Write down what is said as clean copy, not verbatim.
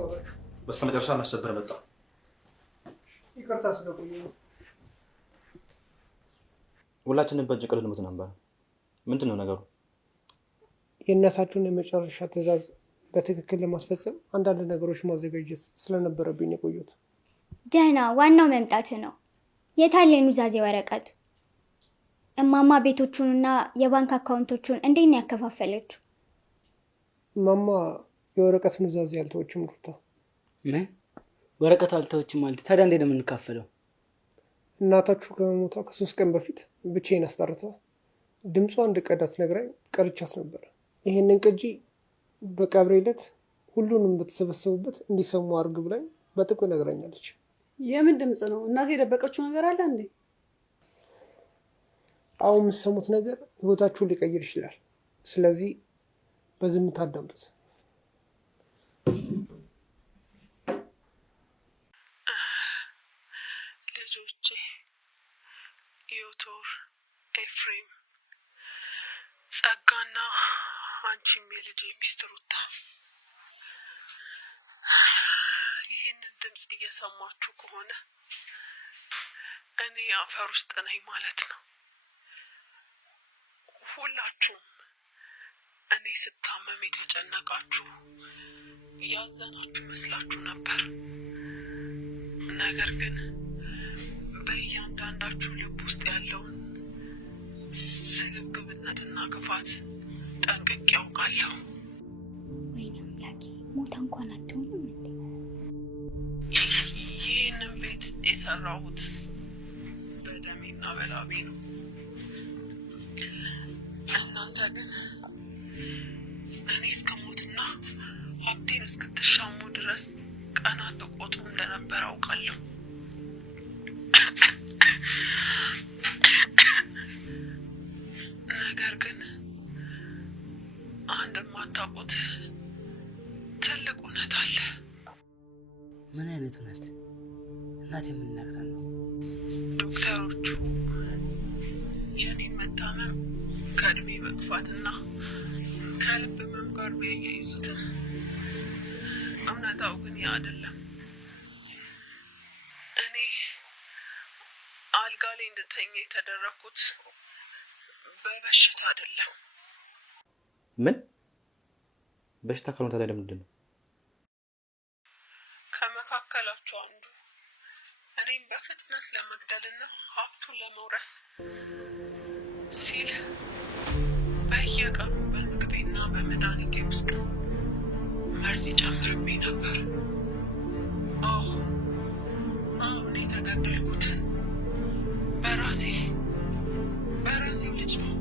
የምታወራችሁ? በስተመጨረሻ ማስሰበር መጣ። ይቅርታ ስለቆየሁ። ሁላችንም በጭንቀት ልሞት ነበር። ምንድን ነው ነገሩ? የእናታችሁን የመጨረሻ ትዕዛዝ በትክክል ለማስፈጸም አንዳንድ ነገሮች ማዘጋጀት ስለነበረብኝ የቆየሁት። ደህና፣ ዋናው መምጣት ነው። የታለ የኑዛዜ ወረቀቱ? እማማ ቤቶቹንና የባንክ አካውንቶቹን እንዴት ነው ያከፋፈለችው? እማማ የወረቀት ኑዛዜ አልተወችም ሩታ። ምን ወረቀት አልተወችም ማለት? ታዲያ እንዴት ነው የምንካፈለው? እናታችሁ ከመሞቷ ከ3 ቀን በፊት ብቻዬን አስጠርታ ድምጿ እንድቀዳት ነግራኝ ቀርቻት ነበር። ይሄንን ቅጂ በቀብሬ ዕለት ሁሉንም በተሰበሰቡበት እንዲሰሙ አድርግ ብላኝ በጥብቅ ነግራኛለች። የምን ድምጽ ነው? እናቴ የደበቀችው ነገር አለ እንዴ? አሁን የምትሰሙት ነገር ህይወታችሁን ሊቀይር ይችላል። ስለዚህ በዝምታ አዳምጡት። ልጆቼ ዮቶር፣ ኤፍሬም፣ ጸጋና አንቺም የልጄ ሚስት ሩታ ይህንን ድምፅ እየሰማችሁ ከሆነ እኔ አፈር ውስጥ ነኝ ማለት ነው። ሁላችሁም እኔ ስታመም የተጨነቃችሁ ያዘናችሁ መስላችሁ ነበር። ነገር ግን በእያንዳንዳችሁ ልብ ውስጥ ያለውን ስግብግብነትና ክፋት ጠንቅቄ ያውቃለሁ። ወይኔ አምላኬ፣ ሞታ እንኳን አትሆንም እንዴ? ይህንን ቤት የሰራሁት በደሜና በላቤ ነው። እናንተ ግን እኔ እስከሞትና ሀብቴን እስክትሻሙ ድረስ ቀናት ተቆጥሮ እንደነበር አውቃለሁ። ነገር ግን አንድ የማታውቁት ትልቅ እውነት አለ። ምን አይነት እውነት? እናቴ የምንነግረን ነው? ዶክተሮቹ የኔን መታመም ከእድሜ መግፋትና ከልብ ህመም ጋር ያያይዙትም። እውነታው ግን ያ አይደለም። እኔ አልጋ ላይ እንድተኛ የተደረኩት በበሽታ አይደለም። ምን በሽታ ካልሆነ ታዲያ ለምንድን ነው? ከመካከላቸው አንዱ እኔም በፍጥነት ለመግደልና ሀብቱን ለመውረስ ሲል በየቀኑ በምግቤና በመድኃኒቴ ውስጥ መርዝ ይጨምርብኝ ነበር። አሁን የተገደልኩት በራሴ ልጅ ነው።